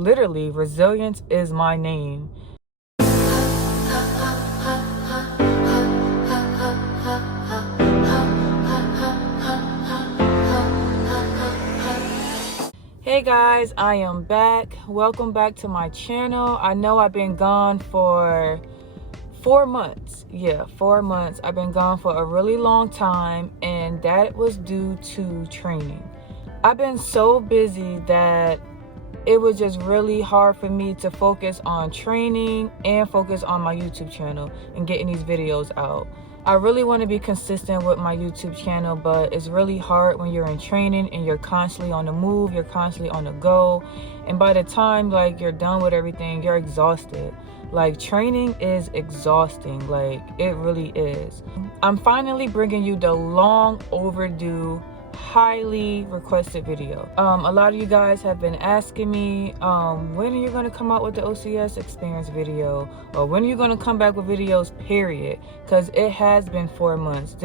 literally, resilience is my name. Hey guys, I am back. Welcome back to my channel. I know I've been gone for 4 months. Yeah, 4 months. I've been gone for a really long time, and that was due to training. I've been so busy that it was just really hard for me to focus on training and focus on my YouTube channel and getting these videos out. I really want to be consistent with my YouTube channel, but it's really hard when you're in training and you're constantly on the move, you're constantly on the go, and by the time like you're done with everything, you're exhausted. Like, training is exhausting, like it really is. I'm finally bringing you the long overdue, highly requested video. A lot of you guys have been asking me, when are you going to come out with the OCS experience video, or when are you going to come back with videos, period, because it has been 4 months.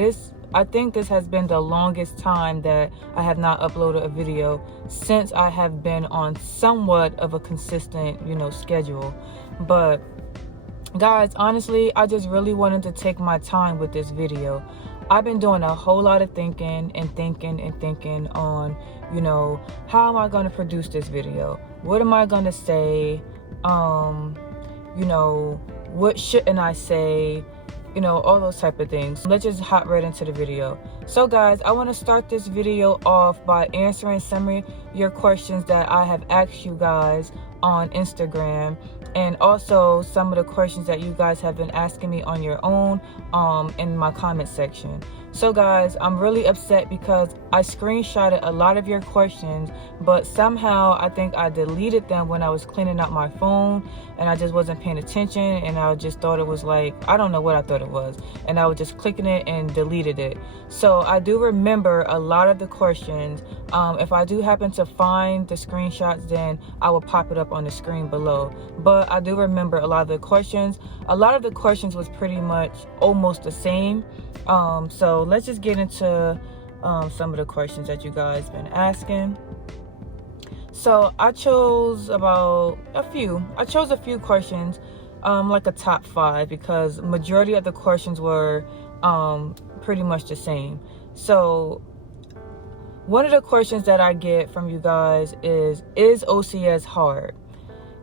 I think this has been the longest time that I have not uploaded a video since I have been on somewhat of a consistent, schedule. But guys, honestly, I just really wanted to take my time with this video. I've been doing a whole lot of thinking on, how am I going to produce this video? What am I going to say? What shouldn't I say? All those type of things. Let's just hop right into the video. So guys, I want to start this video off by answering some of your questions that I have asked you guys on Instagram, and also some of the questions that you guys have been asking me on your own in my comment section. So guys, I'm really upset because I screenshotted a lot of your questions, but somehow I think I deleted them when I was cleaning up my phone, and I just wasn't paying attention, and I just thought it was like, I don't know what I thought it was, and I was just clicking it and deleted it. So I do remember a lot of the questions. If I do happen to find the screenshots, then I will pop it up on the screen below. But I do remember a lot of the questions. A lot of the questions was pretty much almost the same. So let's just get into some of the questions that you guys been asking. So I chose a few questions, like a top 5, because majority of the questions were pretty much the same. So one of the questions that I get from you guys is OCS hard?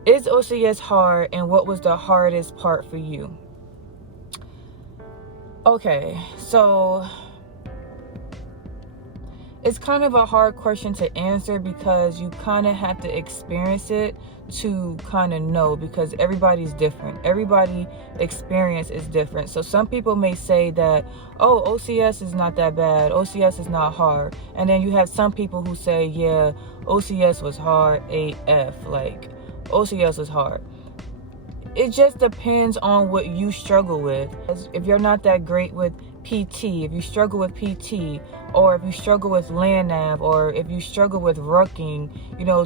Is OCS hard, and what was the hardest part for you? Okay, so it's kind of a hard question to answer because you kind of have to experience it to kind of know, because everybody's different. Everybody's experience is different. So some people may say that, oh, OCS is not that bad, OCS is not hard. And then you have some people who say, yeah, OCS was hard AF, like OCS is hard. It just depends on what you struggle with. If you're not that great with PT, if you struggle with PT, or if you struggle with landnav, or if you struggle with rucking,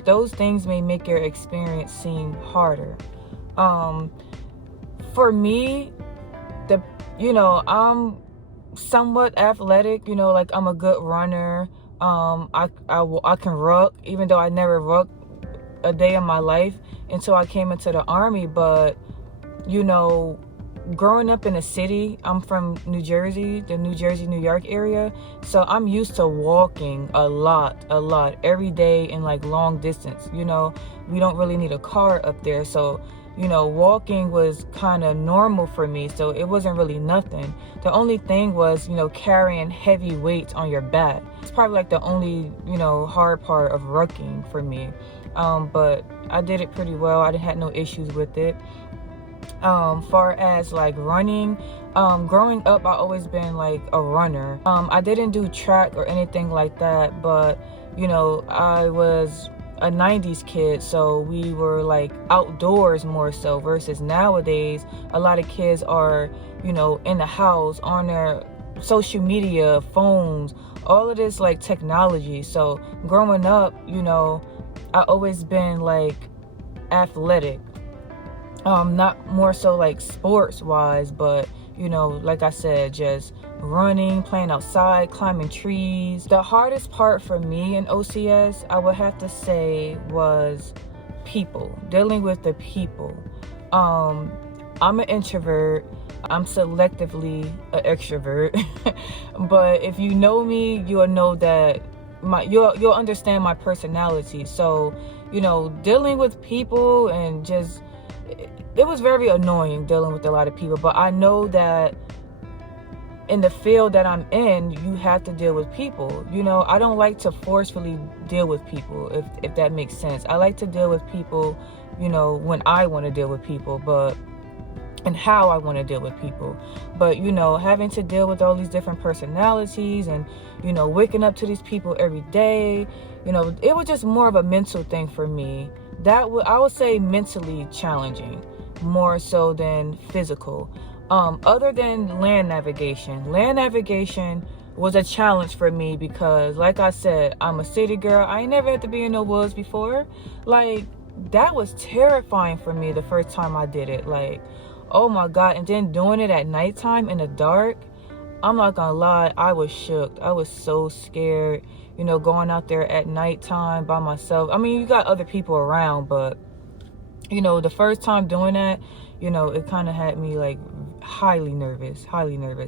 those things may make your experience seem harder. For me, I'm somewhat athletic, like I'm a good runner. I can ruck, even though I never rucked a day in my life until I came into the Army. But growing up in a city, I'm from New Jersey, the New York area, so I'm used to walking a lot every day in like long distance. We don't really need a car up there, so walking was kind of normal for me, so it wasn't really nothing. The only thing was carrying heavy weights on your back. It's probably like the only hard part of rucking for me. But I did it pretty well. I had no issues with it. Far as like running, growing up, I always been like a runner. I didn't do track or anything like that, but I was a 90s kid, so we were like outdoors more so, versus nowadays a lot of kids are in the house on their social media, phones, all of this like technology. So growing up, I always been like athletic, not more so like sports wise, but like I said, just running, playing outside, climbing trees. The hardest part for me in OCS, I would have to say, was dealing with the people. I'm an introvert. I'm selectively an extrovert. But if you know me, you'll know that you'll understand my personality. So, dealing with people and just, it was very annoying dealing with a lot of people. But I know that in the field that I'm in, you have to deal with people. I don't like to forcefully deal with people, if that makes sense. I like to deal with people, when I want to deal with people, and how I want to deal with people. But, having to deal with all these different personalities and, waking up to these people every day, it was just more of a mental thing for me. I would say mentally challenging, more so than physical. Other than land navigation was a challenge for me because, like I said, I'm a city girl. I ain't never had to be in the woods before. Like, that was terrifying for me the first time I did it. Like, oh my God. And then doing it at nighttime in the dark, I'm not gonna lie, I was shook. I was so scared, going out there at nighttime by myself. I mean, you got other people around, but the first time doing that, it kind of had me like highly nervous.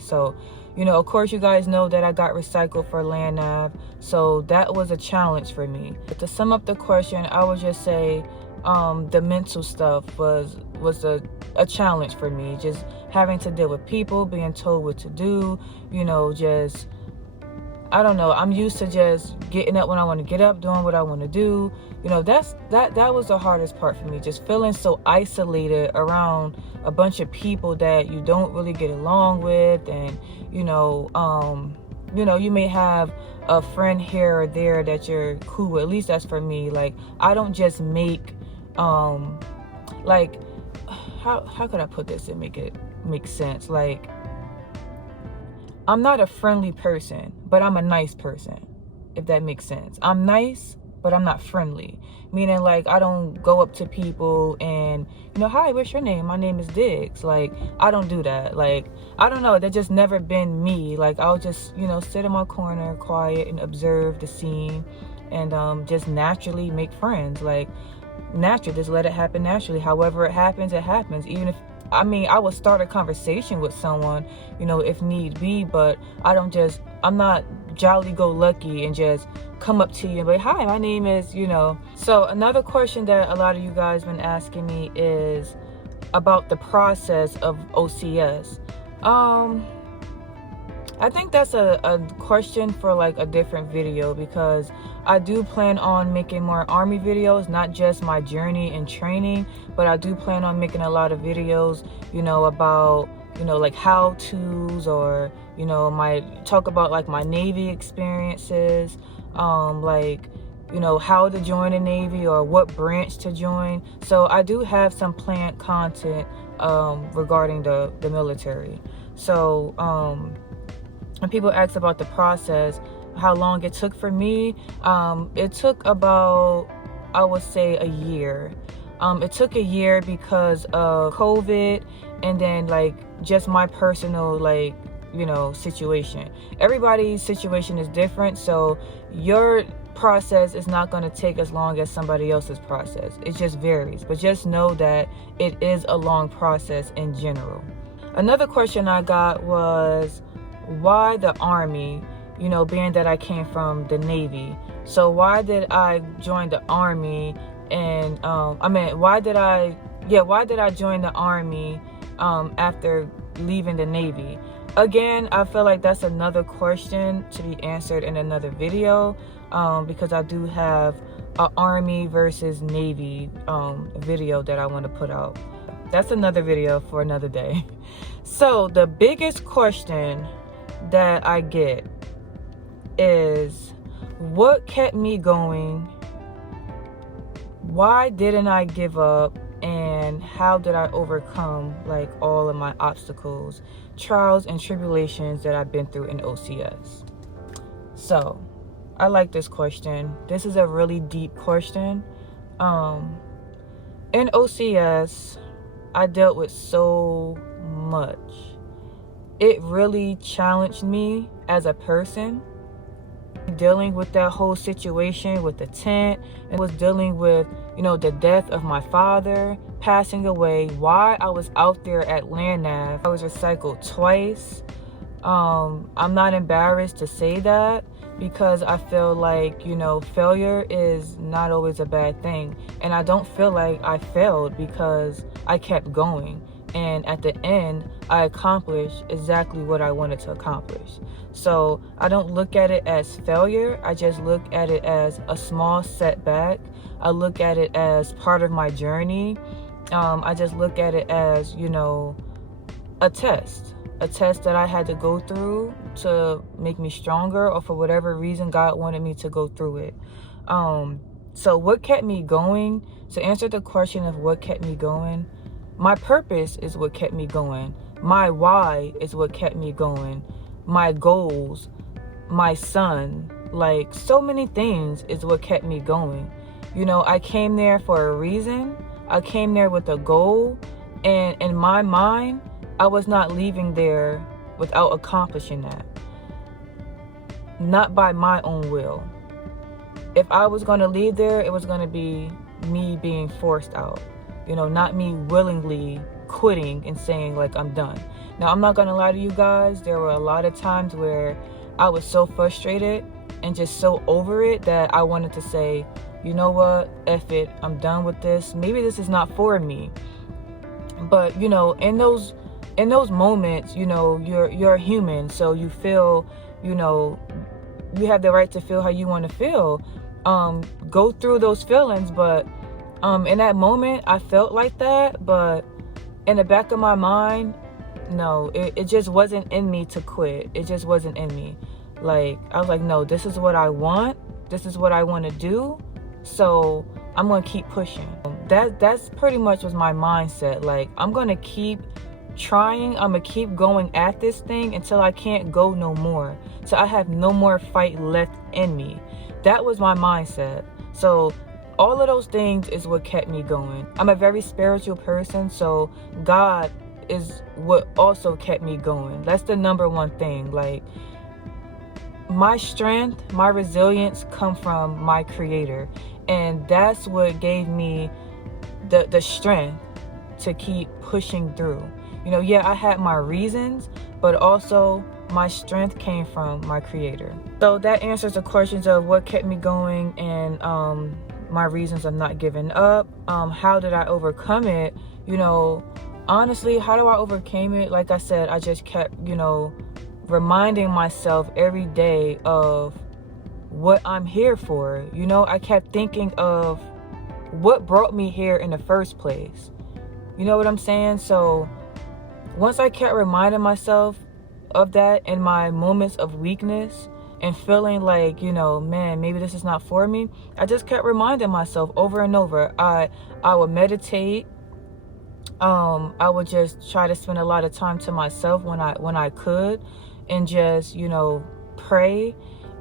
So, of course, you guys know that I got recycled for landnav. So that was a challenge for me. But to sum up the question, I would just say the mental stuff was a challenge for me. Just having to deal with people, being told what to do, just, I don't know. I'm used to just getting up when I want to get up, doing what I want to do. That was the hardest part for me. Just feeling so isolated around a bunch of people that you don't really get along with, and you may have a friend here or there that you're cool with. At least that's for me. Like, I don't just make like, how could I put this and make it make sense? Like, I'm not a friendly person, but I'm a nice person, if that makes sense. I'm nice, but I'm not friendly. Meaning, like, I don't go up to people and, hi, what's your name? My name is Diggs. Like, I don't do that. Like, I don't know. That just never been me. Like, I'll just, sit in my corner, quiet, and observe the scene, and just naturally make friends. Like, naturally, just let it happen naturally. However it happens, it happens. Even if, I would start a conversation with someone, if need be, but I'm not jolly-go-lucky and just come up to you and be like, hi, my name is, So another question that a lot of you guys been asking me is about the process of OCS. I think that's a question for like a different video, because I do plan on making more Army videos, not just my journey and training, but I do plan on making a lot of videos, about, like how-tos, or, talk about like my Navy experiences, like, how to join a Navy or what branch to join. So I do have some planned content regarding the military. So when people ask about the process, how long it took for me, it took about, I would say, a year. It took a year because of COVID, and then like just my personal like situation. Everybody's situation is different, so your process is not going to take as long as somebody else's process. It just varies, but just know that it is a long process in general. Another question I got was, why the Army? Being that I came from the Navy, so why did I join the Army? And why did I join the Army after leaving the Navy? Again, I feel like that's another question to be answered in another video, because I do have an Army versus Navy video that I want to put out. That's another video for another day. So the biggest question that I get is, what kept me going? Why didn't I give up? And how did I overcome like all of my obstacles, trials, and tribulations that I've been through in OCS? So I like this question. This is a really deep question. In OCS, I dealt with so much. It really challenged me as a person. dealing with that whole situation with the tent, and was dealing with, you know, the death of my father passing away while I was out there at landnav. I was recycled twice. I'm not embarrassed to say that, because I feel like, you know, failure is not always a bad thing. And I don't feel like I failed, because I kept going. And at the end, I accomplished exactly what I wanted to accomplish. So I don't look at it as failure. I just look at it as a small setback. I look at it as part of my journey. I just look at it as, you know, a test that I had to go through to make me stronger, or for whatever reason God wanted me to go through it. So what kept me going? To answer the question of what kept me going, my purpose is what kept me going. My why is what kept me going. My goals, my son, like so many things is what kept me going. You know, I came there for a reason. I came there with a goal, and in my mind, I was not leaving there without accomplishing that. Not by my own will. If I was going to leave there, it was going to be me being forced out. You know, not me willingly quitting and saying like I'm done. Now, I'm not going to lie to you guys. There were a lot of times where I was so frustrated and just so over it that I wanted to say, you know what, F it, I'm done with this. Maybe this is not for me. But, you know, in those moments, you know, you're a human, so you feel, you know, you have the right to feel how you want to feel. Go through those feelings, but in that moment, I felt like that, but in the back of my mind, no, it just wasn't in me to quit. It just wasn't in me. Like, I was like, no, this is what I want. This is what I want to do. So I'm going to keep pushing. That's pretty much was my mindset. Like, I'm going to keep trying. I'm going to keep going at this thing until I can't go no more. So I have no more fight left in me. That was my mindset. So all of those things is what kept me going. I'm a very spiritual person, so God is what also kept me going. That's the number one thing. Like, my strength, my resilience come from my Creator, and that's what gave me the strength to keep pushing through. You know, yeah, I had my reasons, but also my strength came from my Creator. So that answers the questions of what kept me going and my reasons of not giving up. How did I overcome it? You know, honestly, how do I overcome it? Like I said, I just kept, you know, reminding myself every day of what I'm here for. You know, I kept thinking of what brought me here in the first place. You know what I'm saying? So once I kept reminding myself of that in my moments of weakness and feeling like, you know, man, maybe this is not for me, I just kept reminding myself over and over. I would meditate. I would just try to spend a lot of time to myself when I could, and just, you know, pray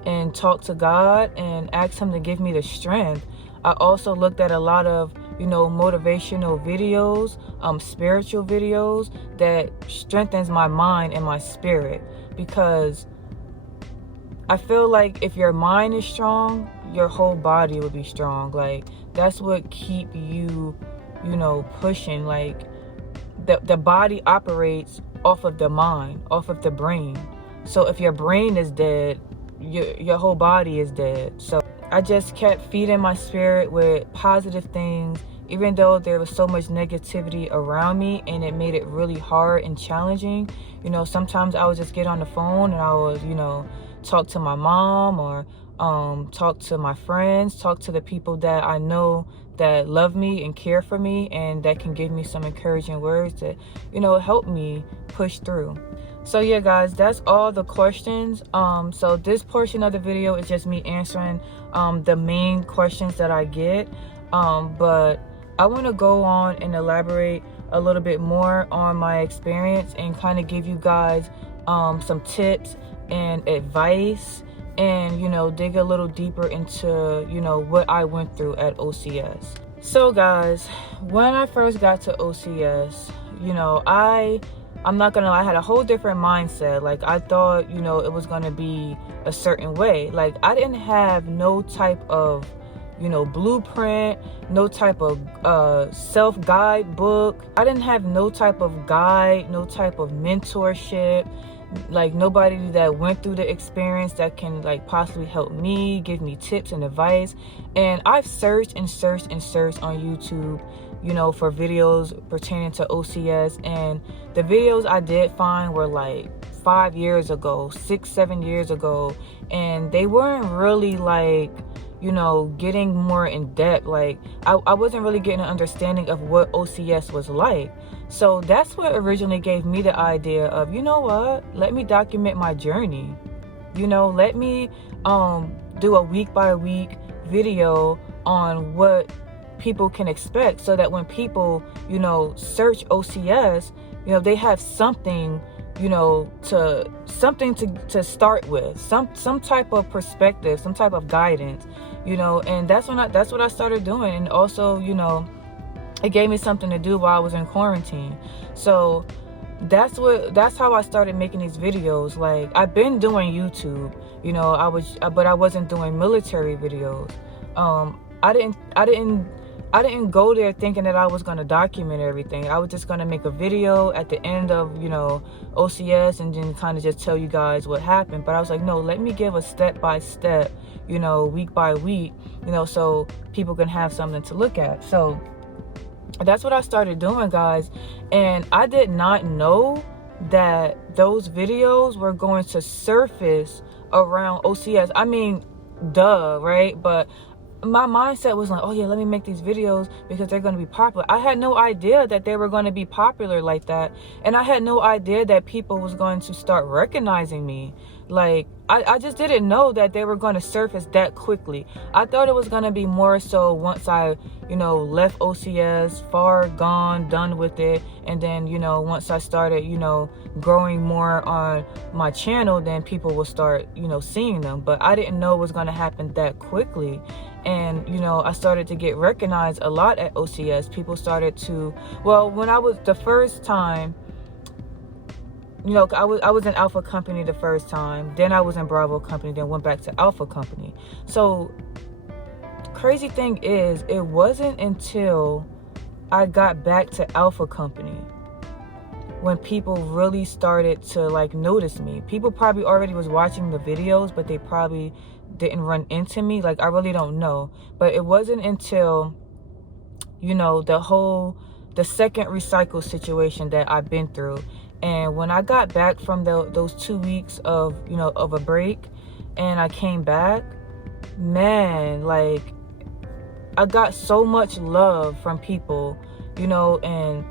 and talk to God and ask Him to give me the strength. I also looked at a lot of, you know, motivational videos, spiritual videos that strengthens my mind and my spirit, because I feel like if your mind is strong, your whole body will be strong. Like, that's what keep you, you know, pushing. Like, the body operates off of the mind, off of the brain. So if your brain is dead, your whole body is dead. So I just kept feeding my spirit with positive things, even though there was so much negativity around me, and it made it really hard and challenging. You know, sometimes I would just get on the phone and I would, you know, talk to my mom, or talk to my friends, talk to the people that I know that love me and care for me, and that can give me some encouraging words to, you know, help me push through. So yeah, guys, that's all the questions. So this portion of the video is just me answering the main questions that I get. But I want to go on and elaborate a little bit more on my experience and kind of give you guys some tips and advice, and, you know, dig a little deeper into, you know, what I went through at OCS. So guys, when I first got to OCS, you know, I I'm not gonna lie, I had a whole different mindset. Like, I thought, you know, it was gonna be a certain way. Like, I didn't have no type of, you know, blueprint, no type of self-guide book. I didn't have no type of guide, no type of mentorship, like nobody that went through the experience that can like possibly help me, give me tips and advice. And I've searched on YouTube, you know, for videos pertaining to OCS, and the videos I did find were like 5 years ago, 6-7 years ago, and they weren't really like, you know, getting more in depth. Like I wasn't really getting an understanding of what OCS was like. So that's what originally gave me the idea of, you know what, let me document my journey. You know, let me do a week by week video on what people can expect, so that when people, you know, search OCS, you know, they have something, you know, to start with, some type of perspective, some type of guidance, you know. And that's what I started doing. And also, you know, it gave me something to do while I was in quarantine. So that's how I started making these videos. Like, I've been doing YouTube, you know, but I wasn't doing military videos. I didn't go there thinking that I was going to document everything. I was just going to make a video at the end of, you know, OCS, and then kind of just tell you guys what happened. But I was like, no, let me give a step by step, you know, week by week, you know, so people can have something to look at. So that's what I started doing, guys. And I did not know that those videos were going to surface around OCS. I mean, duh, right? But my mindset was like, oh yeah, let me make these videos because they're going to be popular. I had no idea that they were going to be popular like that. And I had no idea that people was going to start recognizing me. Like, I just didn't know that they were going to surface that quickly. I thought it was going to be more so once I, you know, left OCS, far gone, done with it. And then, you know, once I started, you know, growing more on my channel, then people will start, you know, seeing them. But I didn't know it was going to happen that quickly. And, you know, I started to get recognized a lot at OCS. People started to, well, when I was the first time, you know, I was in Alpha Company the first time, then I was in Bravo Company, then went back to Alpha Company. So crazy thing is, it wasn't until I got back to Alpha Company when people really started to like notice me. People probably already was watching the videos, but they probably didn't run into me. Like, I really don't know. But it wasn't until, you know, the second recycle situation that I've been through. And when I got back from those 2 weeks of, you know, of a break, and I came back, man, like, I got so much love from people, you know. And,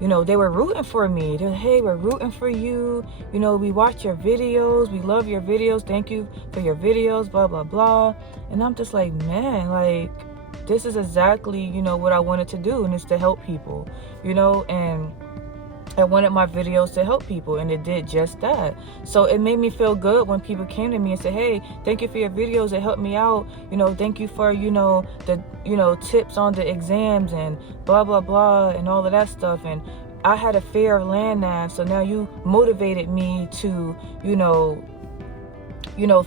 you know, they were rooting for me. They're, hey, we're rooting for you. You know, we watch your videos. We love your videos. Thank you for your videos, blah, blah, blah. And I'm just like, man, like, this is exactly, you know, what I wanted to do. And it's to help people, you know. And I wanted my videos to help people, and it did just that. So it made me feel good when people came to me and said, hey, thank you for your videos, it helped me out, you know, thank you for, you know, the, you know, tips on the exams and blah, blah, blah, and all of that stuff. And I had a fear of landnav, so now you motivated me to, you know,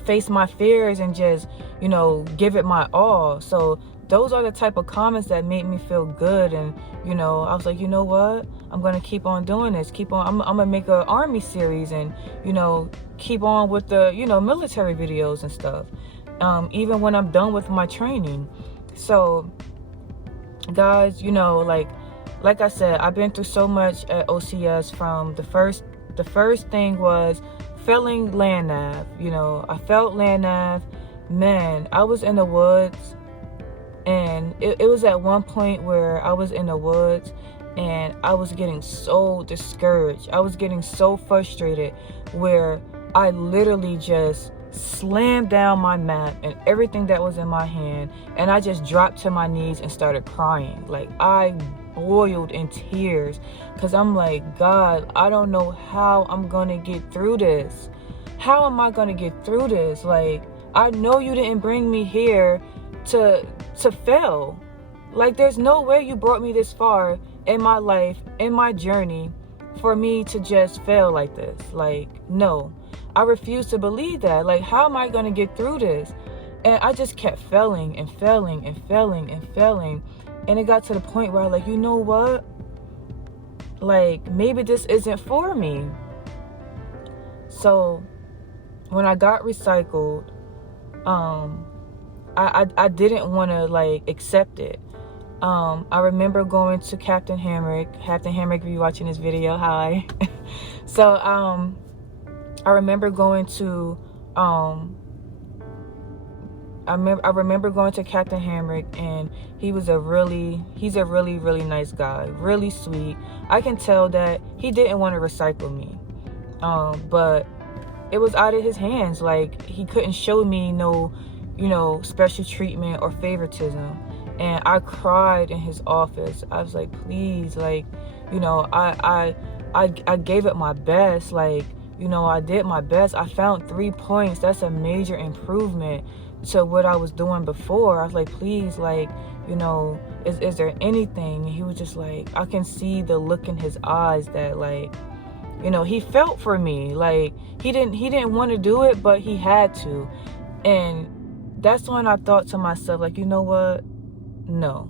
face my fears and just, you know, give it my all. So those are the type of comments that made me feel good. And, you know, I was like, you know what? I'm going to keep on doing this. I'm going to make an army series and, you know, keep on with the, you know, military videos and stuff. Even when I'm done with my training. So, guys, you know, like I said, I've been through so much at OCS. From the first thing was feeling landnav. You know, I felt landnav. Man, I was in the woods. And it was at one point where I was in the woods and I was getting so discouraged. I was getting so frustrated where I literally just slammed down my map and everything that was in my hand. And I just dropped to my knees and started crying. Like, I boiled in tears because I'm like, God, I don't know how I'm going to get through this. How am I going to get through this? Like, I know you didn't bring me here to fail. Like, there's no way you brought me this far in my life, in my journey, for me to just fail like this. Like, no, I refuse to believe that. Like, how am I going to get through this? And I just kept failing and failing and failing and failing. And it got to the point where I was like, you know what? Like, maybe this isn't for me. So when I got recycled, I didn't want to like accept it. I remember going to Captain Hamrick. Captain Hamrick, if you're watching this video, hi. So I remember going to I remember going to Captain Hamrick, and he's a really nice guy, really sweet. I can tell that he didn't want to recycle me, but it was out of his hands. Like, he couldn't show me no, special treatment or favoritism. And I cried in his office. I was like, please, like, I gave it my best. Like, I did my best. I found 3 points. That's a major improvement to what I was doing before. I was like, please, like, is there anything? And he was just like, I can see the look in his eyes that, like, he felt for me. Like, he didn't want to do it, but he had to. And that's when I thought to myself, like, you know what? No,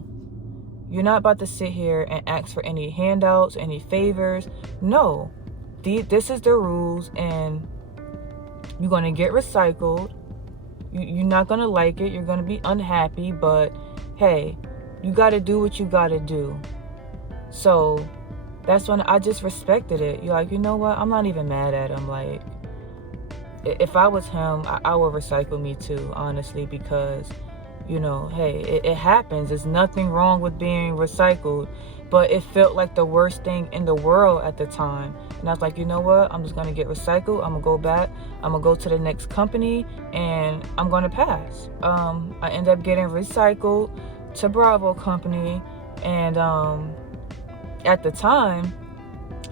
you're not about to sit here and ask for any handouts, any favors. No, this is the rules, and you're going to get recycled. You're not going to like it. You're going to be unhappy, but hey, you got to do what you got to do. So that's when I just respected it. You're like, you know what? I'm not even mad at him. Like, if I was him, I would recycle me too, honestly, because hey, it happens. There's nothing wrong with being recycled, but it felt like the worst thing in the world at the time. And I was like, you know what? I'm just going to get recycled. I'm going to go back. I'm going to go to the next company, and I'm going to pass. I ended up getting recycled to Bravo Company. And at the time,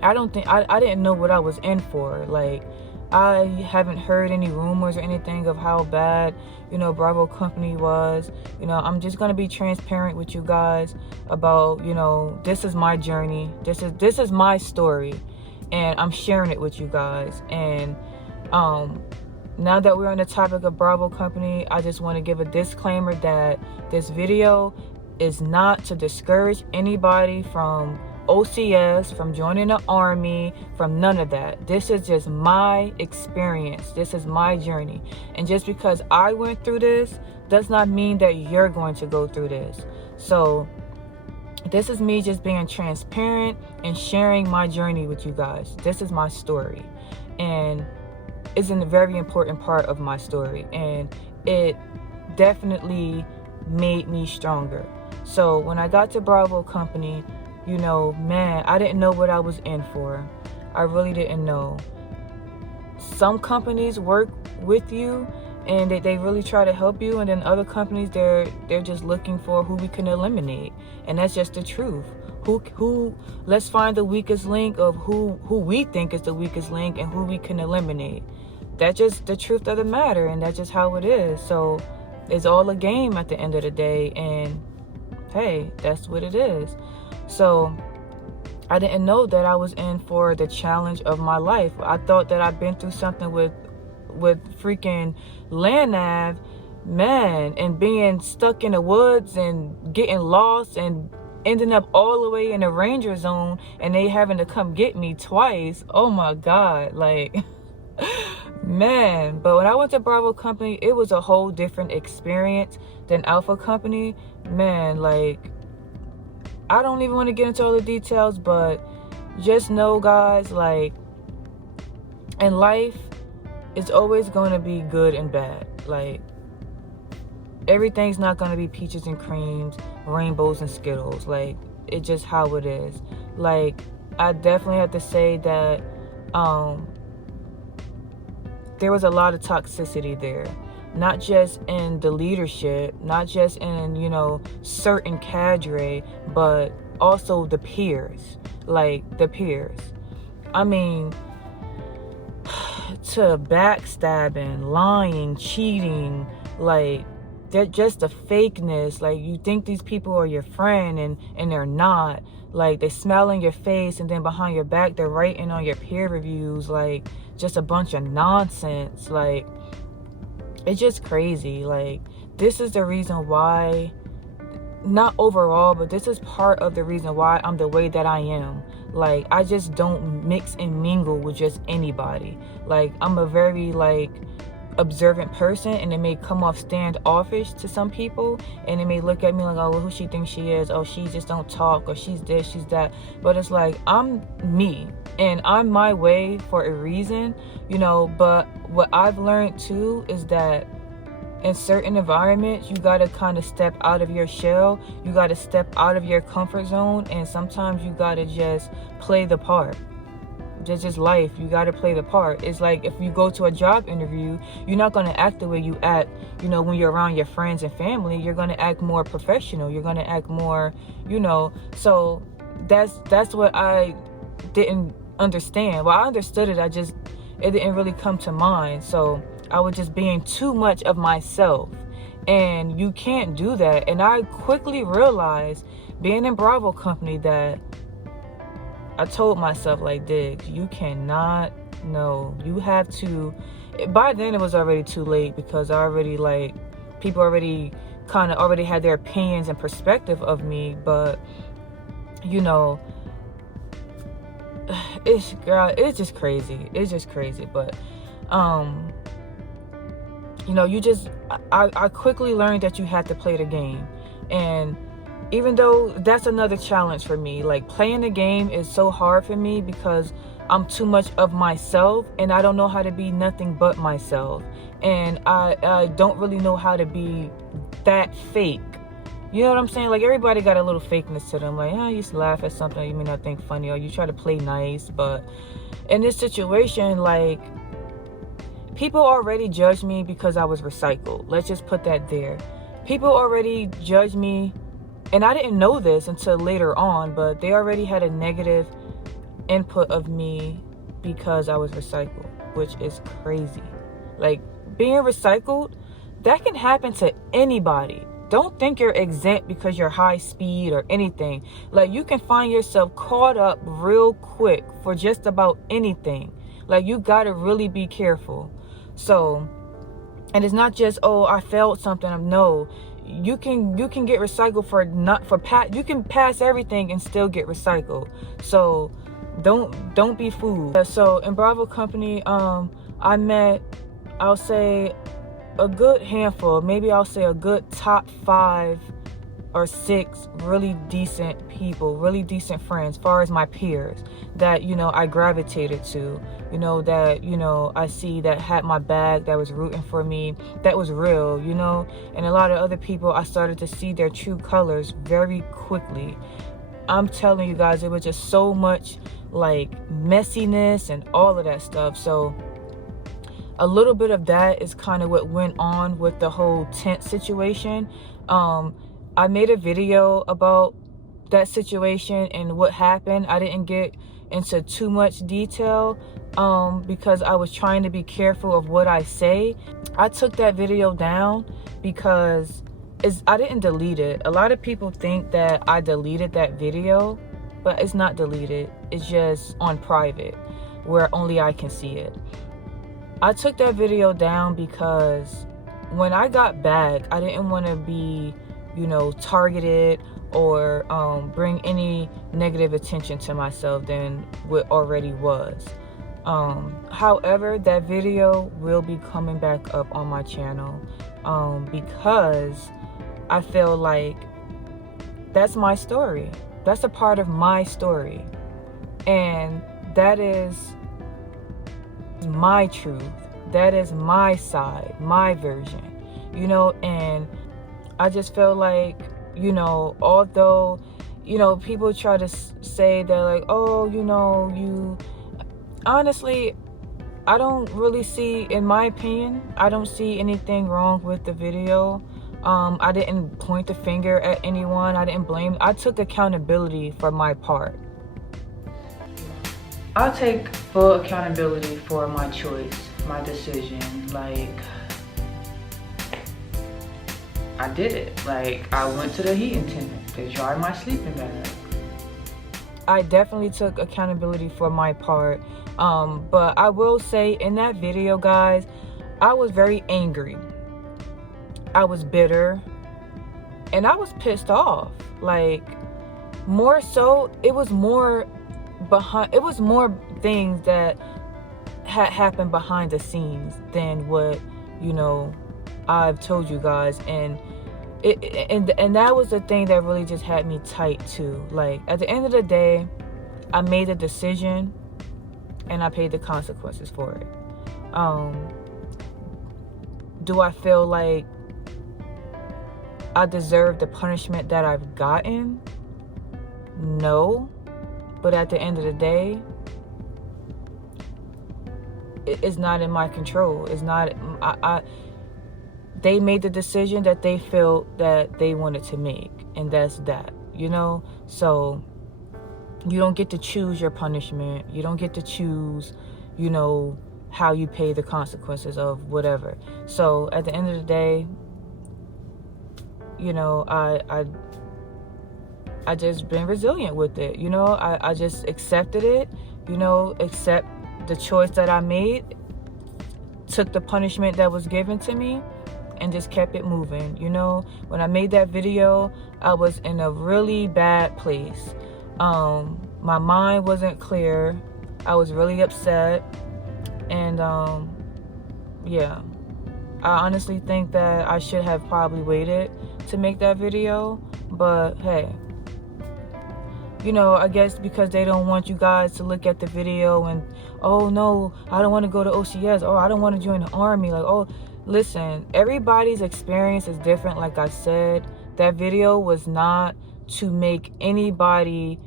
I didn't know what I was in for. Like, I haven't heard any rumors or anything of how bad, Bravo Company was. I'm just going to be transparent with you guys about, this is my journey. This is my story, and I'm sharing it with you guys. And now that we're on the topic of Bravo Company, I just want to give a disclaimer that this video is not to discourage anybody from OCS, from joining the army, from none of that. This is just my experience. This is my journey. And just because I went through this does not mean that you're going to go through this. So this is me just being transparent and sharing my journey with you guys. This is my story, and it's a very important part of my story, and it definitely made me stronger. So when I got to Bravo Company, man, I didn't know what I was in for. I really didn't know. Some companies work with you and they really try to help you, and then other companies, they're just looking for who we can eliminate. And that's just the truth. Let's find the weakest link of who we think is the weakest link and who we can eliminate. That's just the truth of the matter, and that's just how it is. So it's all a game at the end of the day, and hey, that's what it is. So I didn't know that I was in for the challenge of my life. I thought that I'd been through something with freaking landnav, man, and being stuck in the woods and getting lost and ending up all the way in the ranger zone, and they having to come get me twice. Oh my God, like, man. But when I went to Bravo Company, it was a whole different experience than Alpha Company. Man, like, I don't even want to get into all the details, but just know, guys, like, in life, it's always going to be good and bad. Like, everything's not going to be peaches and creams, rainbows and Skittles. Like, it's just how it is. Like, I definitely have to say that there was a lot of toxicity there. Not just in the leadership, not just in, certain cadre, but also the peers. Like, the peers. I mean, to backstabbing, lying, cheating, like, they're just a fakeness. Like, you think these people are your friend, and they're not. Like, they smile in your face, and then behind your back, they're writing on your peer reviews, like, just a bunch of nonsense. Like, it's just crazy. Like, this is the reason why, not overall, but this is part of the reason why I'm the way that I am. Like, I just don't mix and mingle with just anybody. Like, I'm a very, like, observant person, and it may come off standoffish to some people, and they may look at me like, oh, well, who she thinks she is, oh, she just don't talk, or she's this, she's that. But it's like, I'm me, and I'm my way for a reason, you know. But what I've learned too is that in certain environments, you got to kind of step out of your shell, you got to step out of your comfort zone, and sometimes you got to just play the part. That's just life. You got to play the part. It's like, if you go to a job interview, you're not going to act the way you act, you know, when you're around your friends and family. You're going to act more professional. You're going to act more, you know. So that's what I didn't understand. Well, I understood it. It didn't really come to mind. So I was just being too much of myself. And you can't do that. And I quickly realized, being in Bravo company, that I told myself, like, Diggs, you cannot, no, you have to. By then it was already too late, because I already, like, people already kind of already had their opinions and perspective of me. But, you know, it's just crazy. It's just crazy. But, you know, I quickly learned that you had to play the game. And even though that's another challenge for me, like, playing the game is so hard for me, because I'm too much of myself, and I don't know how to be nothing but myself. And I don't really know how to be that fake. You know what I'm saying? Like, everybody got a little fakeness to them. Like, you just laugh at something you may not think funny, or you try to play nice. But in this situation, like, people already judged me because I was recycled. Let's just put that there. People already judged me. And I didn't know this until later on, but they already had a negative input of me because I was recycled, which is crazy. Like, being recycled, that can happen to anybody. Don't think you're exempt because you're high speed or anything. Like, you can find yourself caught up real quick for just about anything. Like, you gotta really be careful. So, and it's not just, oh, I failed something. No. You can get recycled you can pass everything and still get recycled. So don't be fooled. So in Bravo company, I met, I'll say, a good handful, maybe I'll say a good top 5 or 6 really decent people, really decent friends, as far as my peers, that, you know, I gravitated to, you know, that, you know, I see that had my back, that was rooting for me, that was real, you know. And a lot of other people, I started to see their true colors very quickly. I'm telling you guys, it was just so much, like, messiness and all of that stuff. So a little bit of that is kind of what went on with the whole tent situation. I made a video about that situation and what happened. I didn't get into too much detail because I was trying to be careful of what I say. I took that video down because I didn't delete it. A lot of people think that I deleted that video, but it's not deleted. It's just on private, where only I can see it. I took that video down because when I got back, I didn't want to be, you know, targeted or bring any negative attention to myself than what already was. However, that video will be coming back up on my channel because I feel like that's my story. That's a part of my story. And that is my truth. That is my side, my version, you know. And I just feel like, you know, although, you know, people try to say that, like, oh, you know, you honestly, I don't really see, in my opinion, I don't see anything wrong with the video. I didn't point the finger at anyone. I didn't blame. I took accountability for my part. I'll take full accountability for my choice, my decision. Like, I did it. Like, I went to the heating tent to dry my sleeping bag. I definitely took accountability for my part. But I will say, in that video, guys, I was very angry. I was bitter. And I was pissed off. Like, more so, it was more things that had happened behind the scenes than what, I've told you guys. And and that was the thing that really just had me tight too. Like, at the end of the day, I made a decision and I paid the consequences for it. Do I feel like I deserve the punishment that I've gotten? No. But at the end of the day, it's not in my control. It's not, they made the decision that they felt that they wanted to make, and that's that, So you don't get to choose your punishment. You don't get to choose, how you pay the consequences of whatever. So at the end of the day, I just been resilient with it. I just accepted it, accept the choice that I made, took the punishment that was given to me, and just kept it moving. When I made that video, I was in a really bad place. My mind wasn't clear. I was really upset. And yeah, I honestly think that I should have probably waited to make that video. But hey, I guess because they don't want you guys to look at the video and, oh no, I don't want to go to OCS. Oh, I don't want to join the army. Like, oh, listen, everybody's experience is different. Like I said, that video was not to make anybody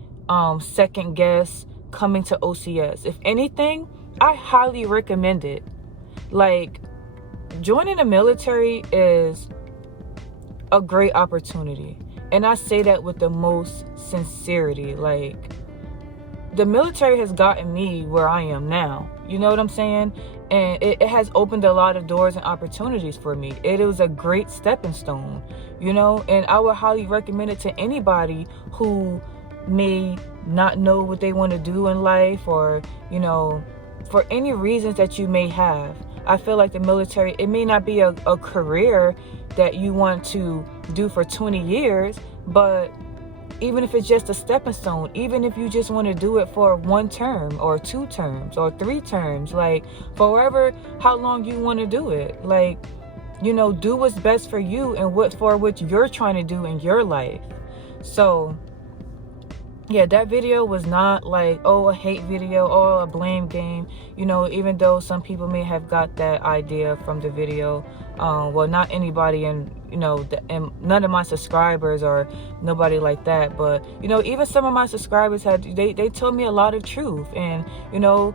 second guess coming to OCS. If anything, I highly recommend it. Like, joining the military is a great opportunity. And I say that with the most sincerity. Like, the military has gotten me where I am now. You know what I'm saying? And it has opened a lot of doors and opportunities for me. It was a great stepping stone, and I would highly recommend it to anybody who may not know what they want to do in life, or, for any reasons that you may have. I feel like the military, it may not be a career that you want to do for 20 years, but even if it's just a stepping stone, even if you just want to do it for 1 term or 2 terms or 3 terms, like, forever, how long you want to do it, like, do what's best for you and what you're trying to do in your life. So yeah, that video was not like, oh, a hate video or a blame game, even though some people may have got that idea from the video. Well, not anybody, and and none of my subscribers or nobody like that, but even some of my subscribers they told me a lot of truth, and and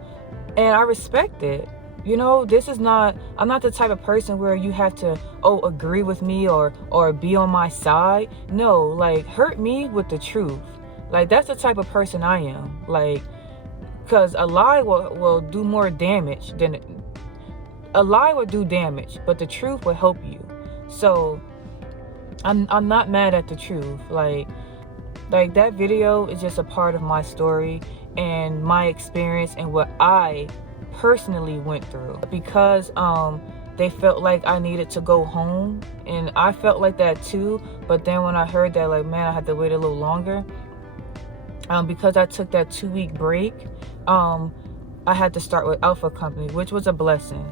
I respect it. This is not, I'm not the type of person where you have to, agree with me or be on my side. No, like, hurt me with the truth. Like, that's the type of person I am. Like, because a lie will do more damage than, a lie will do damage, but the truth will help you. So I'm not mad at the truth. Like that video is just a part of my story and my experience and what I personally went through. Because they felt like I needed to go home, and I felt like that too. But then when I heard that, like, man, I had to wait a little longer, because I took that 2-week break, I had to start with Alpha Company, which was a blessing.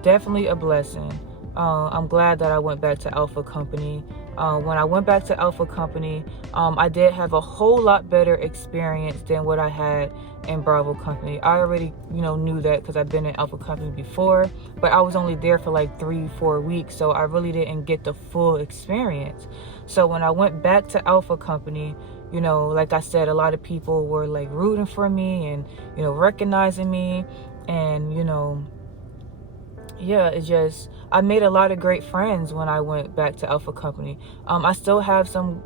Definitely a blessing. I'm glad that I went back to Alpha Company. When I went back to Alpha Company, I did have a whole lot better experience than what I had in Bravo Company. I already, knew that because I've been in Alpha Company before, but I was only there for like 3-4 weeks, so I really didn't get the full experience. So when I went back to Alpha Company, like I said, a lot of people were like rooting for me and, recognizing me, and, yeah, it just, I made a lot of great friends when I went back to Alpha Company. I still have some,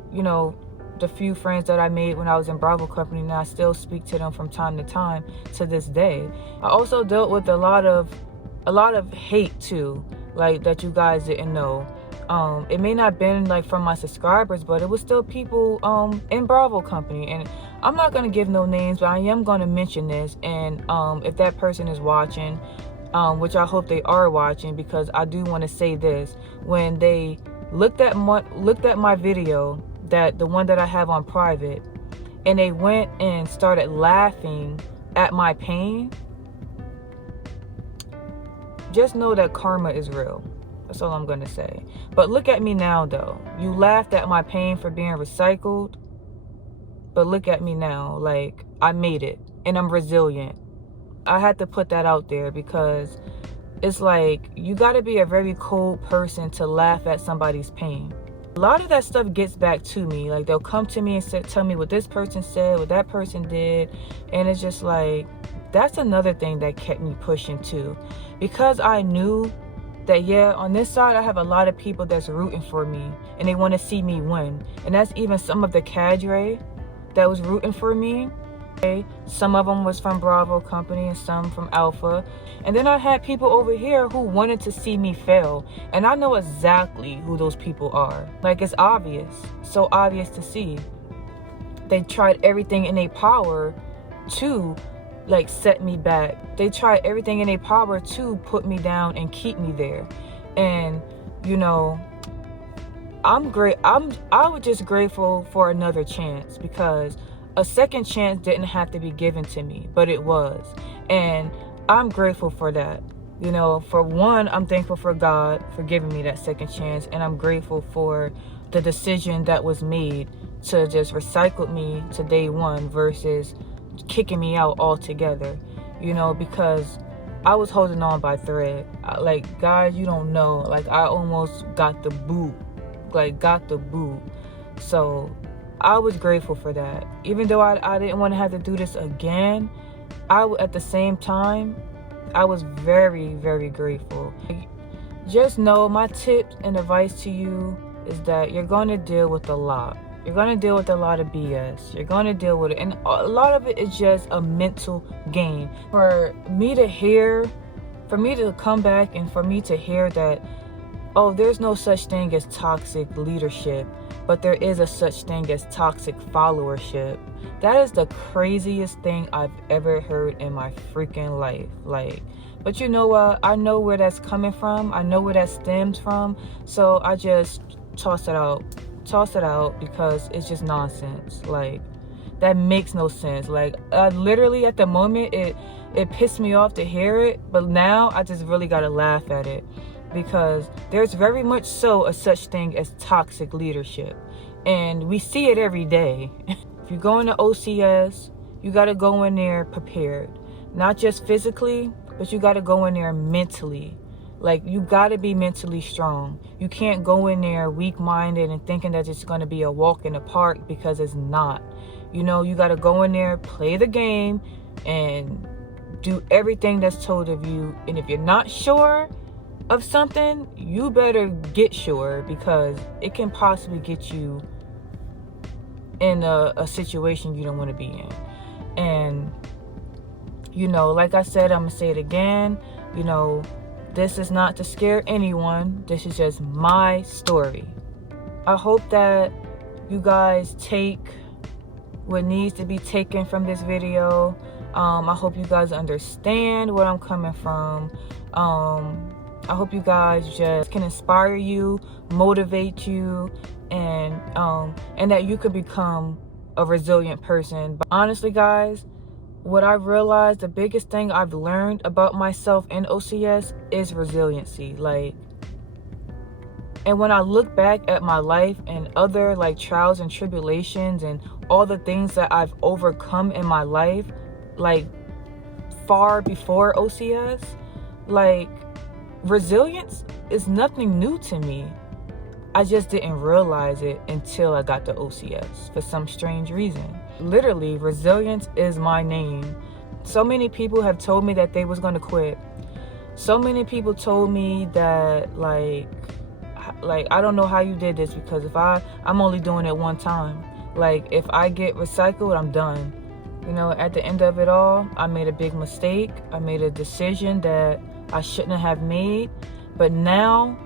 the few friends that I made when I was in Bravo Company, and I still speak to them from time to time to this day. I also dealt with a lot of hate too, like, that you guys didn't know. It may not have been like from my subscribers, but it was still people in Bravo Company, and I'm not going to give no names, but I am going to mention this. And if that person is watching, which I hope they are watching, because I do want to say this. When they looked at my video, that the one that I have on private, and they went and started laughing at my pain, just know that karma is real. That's all I'm going to say. But look at me now, though. You laughed at my pain for being recycled, but look at me now. Like, I made it, and I'm resilient. I had to put that out there, because it's like, you got to be a very cold person to laugh at somebody's pain. A lot of that stuff gets back to me. Like, they'll come to me and tell me what this person said, what that person did. And it's just like, that's another thing that kept me pushing too. Because I knew that, yeah, on this side, I have a lot of people that's rooting for me, and they want to see me win. And that's even some of the cadre that was rooting for me. Some of them was from Bravo Company and some from Alpha. And then I had people over here who wanted to see me fail. And I know exactly who those people are. Like, it's obvious. So obvious to see. They tried everything in their power to, like, set me back. They tried everything in their power to put me down and keep me there. And, you know, I was just grateful for another chance, because a second chance didn't have to be given to me, but it was. And I'm grateful for that. You know, for one, I'm thankful for God for giving me that second chance. And I'm grateful for the decision that was made to just recycle me to day one versus kicking me out altogether. You know, because I was holding on by thread. Like, guys, you don't know. Like, I almost got the boot. So I was grateful for that. Even though I didn't want to have to do this again, at the same time, I was very, very grateful. Just know, my tips and advice to you is that you're going to deal with a lot. You're going to deal with a lot of BS. You're going to deal with it. And a lot of it is just a mental game. For me to come back and for me to hear that, oh, there's no such thing as toxic leadership, but there is a such thing as toxic followership. That is the craziest thing I've ever heard in my freaking life. Like, but you know what? I know where that's coming from. I know where that stems from. So I just toss it out, because it's just nonsense. Like, that makes no sense. Like, literally at the moment, it pissed me off to hear it, but now I just really gotta laugh at it. Because there's very much so a such thing as toxic leadership. And we see it every day. If you're going to OCS, you got to go in there prepared. Not just physically, but you got to go in there mentally. Like, you got to be mentally strong. You can't go in there weak-minded and thinking that it's going to be a walk in the park, because it's not. You know, you got to go in there, play the game, and do everything that's told of you. And if you're not sure of something, you better get sure, because it can possibly get you in a situation you don't want to be in. And, you know, like I said, I'm gonna say it again, you know, this is not to scare anyone. This is just my story. I hope that you guys take what needs to be taken from this video. I hope you guys understand where I'm coming from. I hope you guys just can inspire you, motivate you, and that you could become a resilient person. But honestly, guys, what I've realized, the biggest thing I've learned about myself in OCS is resiliency. Like, and when I look back at my life and other, like, trials and tribulations and all the things that I've overcome in my life, like, far before OCS, like, resilience is nothing new to me. I just didn't realize it until I got to OCS for some strange reason. Literally, resilience is my name. So many people have told me that they was going to quit. So many people told me that, like, I don't know how you did this, because I'm only doing it one time. Like, if I get recycled, I'm done. You know, at the end of it all, I made a big mistake. I made a decision that I shouldn't have made. But now,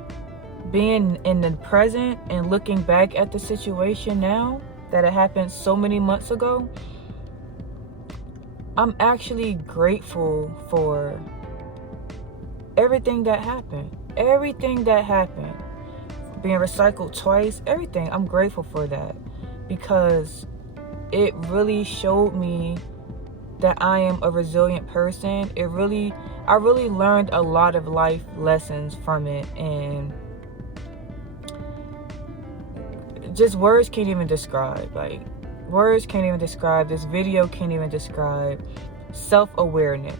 being in the present and looking back at the situation now that it happened so many months ago, I'm actually grateful for everything that happened. Everything that happened. Being recycled twice, everything. I'm grateful for that because it really showed me that I am a resilient person. I really learned a lot of life lessons from it, and just words can't even describe. Like, words can't even describe. This video can't even describe self-awareness.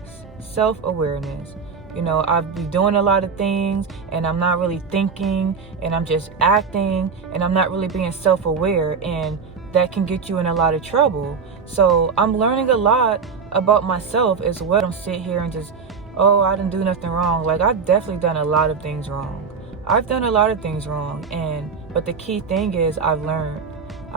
You know, I've been doing a lot of things and I'm not really thinking, and I'm just acting, and I'm not really being self-aware, and that can get you in a lot of trouble. So I'm learning a lot about myself as well. I don't sit here and just, oh, I didn't do nothing wrong. Like, I've definitely done a lot of things wrong. But the key thing is I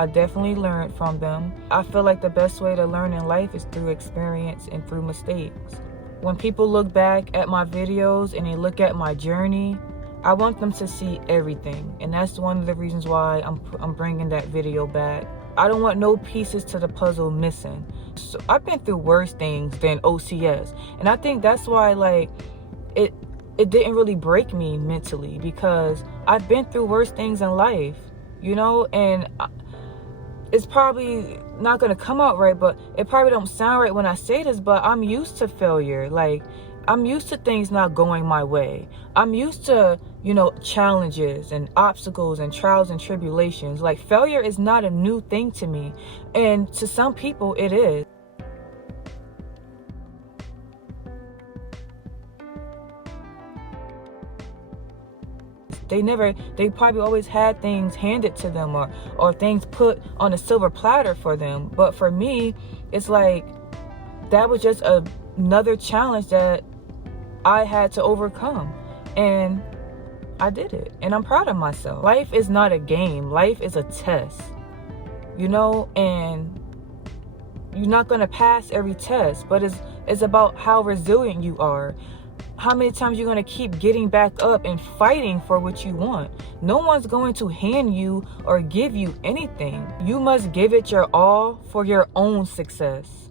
definitely learned from them. I feel like the best way to learn in life is through experience and through mistakes. When people look back at my videos and they look at my journey, I want them to see everything. And that's one of the reasons why I'm bringing that video back. I don't want no pieces to the puzzle missing. So I've been through worse things than OCS. And I think that's why, like, it didn't really break me mentally, because I've been through worse things in life, you know, and it's probably not going to come out right, but it probably don't sound right when I say this, but I'm used to failure. Like, I'm used to things not going my way. I'm used to, you know, challenges and obstacles and trials and tribulations. Like, failure is not a new thing to me, and to some people it is. They probably always had things handed to them or things put on a silver platter for them. But for me, it's like that was just another challenge that I had to overcome. And I did it. And I'm proud of myself. Life is not a game. Life is a test. You know, and you're not going to pass every test, but it's about how resilient you are. How many times you're going to keep getting back up and fighting for what you want. No one's going to hand you or give you anything. You must give it your all for your own success.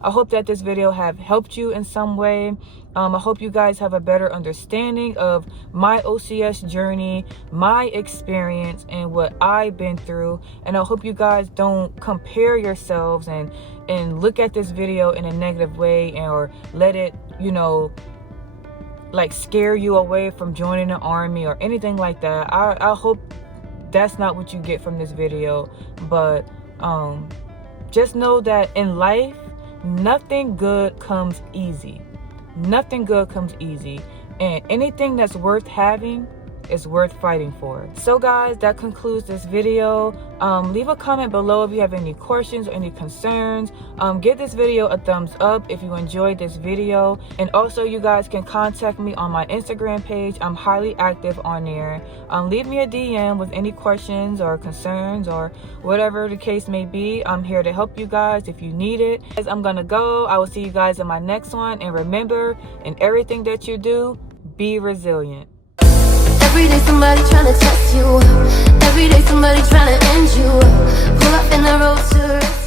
I hope that this video have helped you in some way. I hope you guys have a better understanding of my OCS journey, my experience, and what I've been through. And I hope you guys don't compare yourselves and look at this video in a negative way, or let it, you know, like scare you away from joining the army or anything like that. I hope that's not what you get from this video. But just know that in life, nothing good comes easy. Nothing good comes easy. And anything that's worth having is worth fighting for. So guys, that concludes this video. Leave a comment below if you have any questions or any concerns. Give this video a thumbs up if you enjoyed this video. And also, you guys can contact me on my Instagram page. I'm highly active on there. Leave me a DM with any questions or concerns or whatever the case may be. I'm here to help you guys if you need it. Guys, I'm gonna go. I will see you guys in my next one. And remember, in everything that you do, be resilient. Every day somebody trying to test you. Every day somebody trying to end you. Pull up in the road to